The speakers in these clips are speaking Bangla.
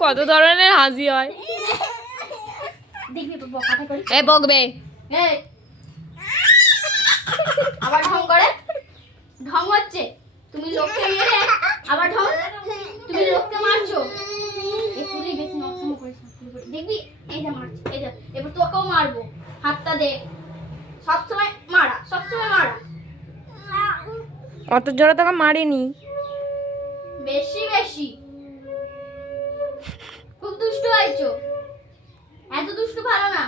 কত ধরনের হাসি হয়? এ বকবে আবার ঢং করে? ঢং হচ্ছে? তুমি লোককে মেরে আবার ঢং? তুমি লোককে মারছো? বেশি নকশামো বলি- দেখবি? এই যে মারছে এই যে এবার তোকেও মারবো। হাতটা দে। সবসময় মারা অত জোরে তোকে মারিনি। বেশি বেশি। খুব দুষ্টু হয়েছো। এত দুষ্টু ভালো না।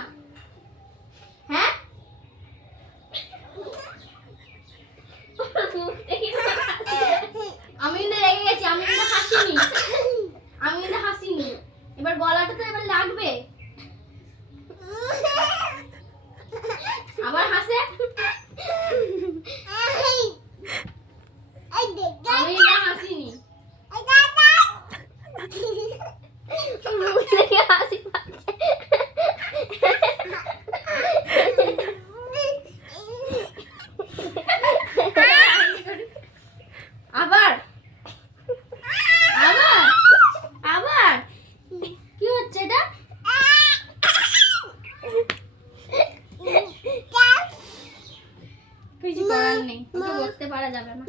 করার নেই। ওকে বলতে পারা যাবে না।